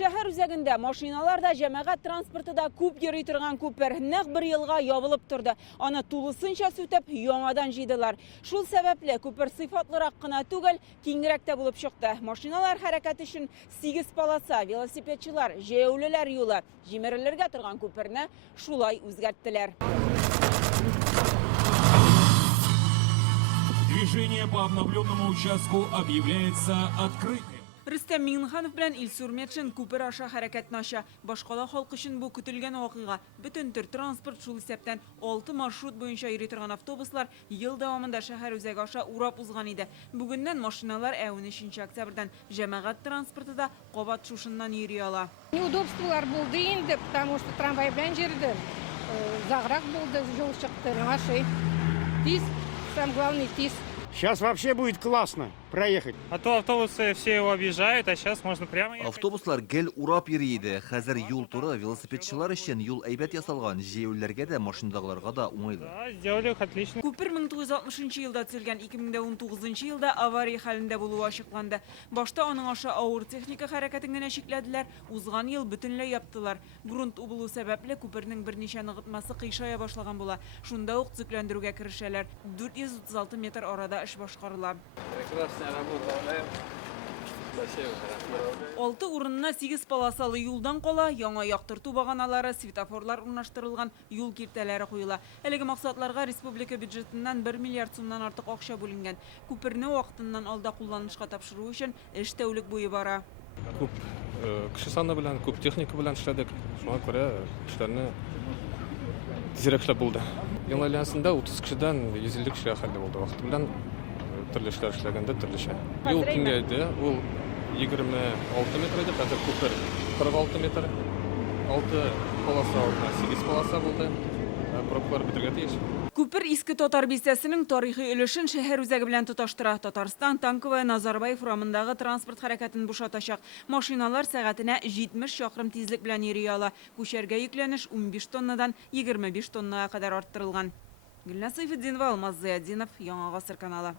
Şehir üzerinde maşinalar da cemaat transportu da küp yeri turgan küper naq bir yılga yabılıp turdu. Ana tulusınca sütüp yamadan jiydilar. Şul sebeple küper sıfatlı rakkına tugel kingrekte bulup çıktı. Maşinalar hareket için 8 palasa, velosipedçiler, jeyevliler yolu, jimerlerge turgan küperine şulay özgerttiler. Движение по обновленному участку объявляется открытым. Rüstem Minhanov bilen İlsur Metşin Küper aşağı hareket naşa. Başkala halk için bu kütülgen vakıga. Bütün tür transport şul septen 6 marşrut boyunca yürü turgan avtobuslar yıl davamında şehir üzeri aşağı uğrap uzgan idi. Bugünden maşinalar 13 oktyabrdan cemaat transportu da Qobat şuşundan yürüyor ala. Неудобстволар болды енді, потому что трамвай bilen жүрдім. Зағырақ болды, жол шықты, машин. Тиз, самое главное, тиз. Сейчас вообще будет классно проехать. А то автобусы все его объезжают, а сейчас можно прямо ехать. Автобусlar gel urap yürüydi. Hazır yol turu velosipedçiler için yol aybet yasalgan. Jeyevlerge de maşındagılarga da oңайлы. Да, сделали их отлично. Küper 1960 yılda tüzülgen 2019 yılda avariya halinde buluğu açıklandı. Başta onun aşağı ağır texnika hareketinden eşiklediler. Uzgan yıl bütünle yaptılar. Grunt ubulu sebeple Küper'nin bir neçe nıgıtması kıyşaya başlagan bula. Şunda oq züklendürüge kirişeler. 436 metre arada iş başkarılar. 6 urununa 8 palasalı yoldan kola, yana yaktırtı bağanaları, svetoforlar urnaştırılgan yol kirteleri koyula. Elegi maksatlarga Respublika büdjetinden 1 milyar so'mdan artık akşa bölüngen. Küperni vaqtından alda kullanışqa tapşırуу için iş tevlik boyu bara. Көп кіші саны білән, көп техника білән эшләдек. Шуңа күрә эшләрне тизрәк эшләп булды. Ел айланысында 30 кешедән 150 кешегә хәлле булды. Вакыт белән төрле эшләр эшләгәндә төрлечә. Юл киңәйде, ул 26 метр иде, хәзер күпер 46 метр. 6 полоса алдына 8 полоса булды. Пробкалар бетергә тиеш. Küper eski Tatar bistesinin tarihi ülüşün şehir üzeri bilen tutaştıra. Tatarstan tankı ve Nazarbayev uramındağı transport hareketini boşatacak. Maşinalar saatine 70 şakırım tezlik bilen yürüyor ala. Köşerge yükleniş 15 tonnadan 25 tonnaya kadar arttırılgan. Gülnaz Sayfetdinova, Almaz Ziyadinov, Yana Gasır kanalı.